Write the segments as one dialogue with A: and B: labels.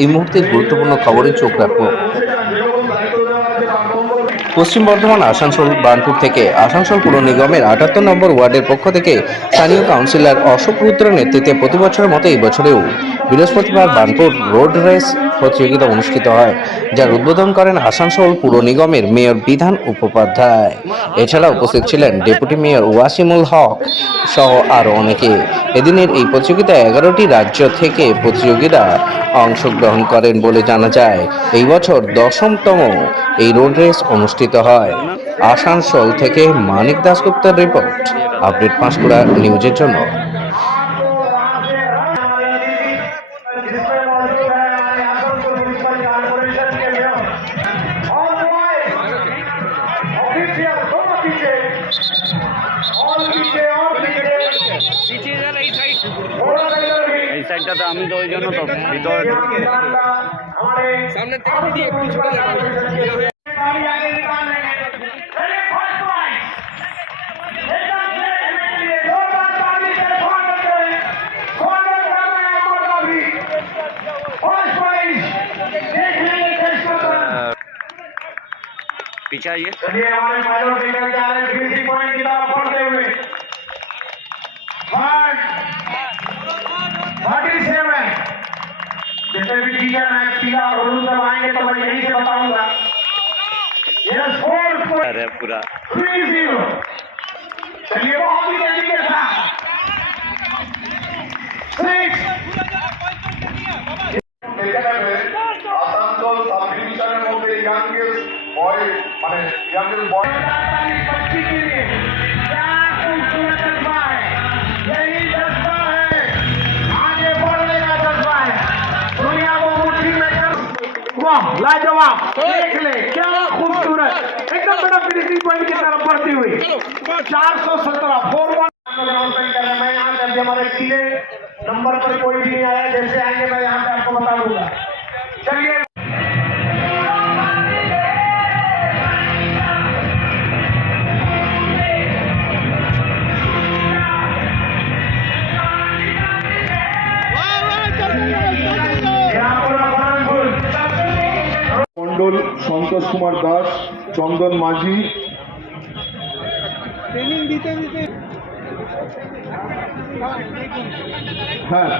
A: এই মুহূর্তে গুরুত্বপূর্ণ খবরে চোখ রাখব। পশ্চিম বর্ধমান আসানসোল, বার্নপুর থেকে আসানসোল পুর নিগমের আটাত্তর নম্বর ওয়ার্ডের পক্ষ থেকে স্থানীয় কাউন্সিলর অশোক রুদ্রের নেতৃত্বে প্রতি বছরের মতো এই বছরেও বৃহস্পতিবার বার্নপুর রোড রেস প্রতিযোগিতা অনুষ্ঠিত হয়, যার উদ্বোধন করেন আসানসোল পুর নিগমের মেয়র বিধান উপাধ্যায় এছাড়া উপস্থিত ছিলেন ডেপুটি মেয়র ওয়াসিমুল হক সহ আরও অনেকে। এদিনের এই প্রতিযোগিতায় এগারোটি রাজ্য থেকে প্রতিযোগীরা অংশগ্রহণ করেন বলে জানা যায়। এই বছর দশমতম এই রোড রেস অনুষ্ঠিত হয়। আসানসোল থেকে মানিক দাসগুপ্তের রিপোর্ট, আপডেট পাঁশকুড়া নিউজের জন্য।
B: এই সাইড সাইডটাতে আমি তো ওই জন্য তো
C: সামনে যাবেন
B: पीछे आइए।
D: चलिए हमारे पायलट लेकर के रहे हैं। पॉइंट किताब पढ़ते हुए। सेवन जैसे भी टीका टीका और आएँगे तो मैं यही से बताऊँगा।
B: है पूरा।
D: थ्री ज़ीरो चलिए जल्दी के साथ। सिक्स आसानसोल होते বয় মানে ইয়াংগেস্ট বয় बच्ची के लिए क्या खूबसूरत जज्बा है यही जज्बा है आगे बढ़ने का जज्बा है दुनिया को मुट्ठी में कर वाह लाजवाब देख ले क्या खूबसूरत एकदम मेरा फिनिशिंग पॉइंट की तरफ बढ़ती हुई चार सौ सत्रह फोर वन मैं यहाँ करके हमारे पीले नंबर पर कोई भी नहीं आया जैसे आएंगे मैं यहाँ पे आपको बता दूंगा
E: সন্তোষ কুমার দাস চন্দন মাঝি। হ্যাঁ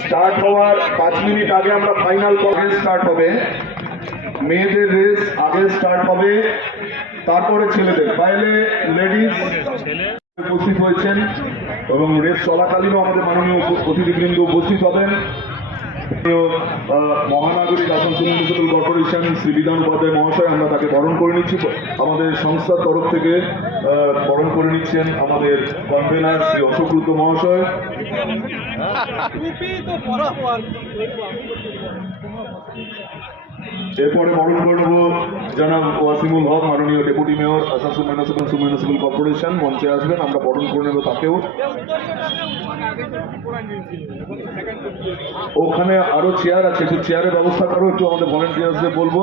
E: স্টার্ট হওয়ার পাঁচ মিনিট আগে আমরা ফাইনাল স্টার্ট হবে। মেয়েদের রেস আগে স্টার্ট হবে। তারপরে ছেলেদের। বাইরে লেডিস উপস্থিত হয়েছেন এবং রেস চলাকালীনও আমাদের মাননীয় অতিথিবৃন্দ উপস্থিত হবেন। মহানাগরিক আসানসোল মিউনিসিপ্যাল কর্পোরেশন শ্রী বিধান উপাধ্যায় মহাশয় আমরা তাকে বরণ করে নিচ্ছি। আমাদের সংস্থার তরফ থেকে বরণ করে নিচ্ছেন আমাদের কনভেনার শ্রী অশোক রুদ্র মহাশয় এরপরে বরণ করে নেব জনাব ওয়াসিমুল হক, মাননীয় deputy mayor, Asansol municipal municipal corporation, মঞ্চে আসবেন, আমরা বরণ করে নেব তাকেও। ওখানে আরও চেয়ার আছে, একটু চেয়ারের ব্যবস্থা করো, একটু আমাদের ভলেন্টিয়ার্সদের বলব।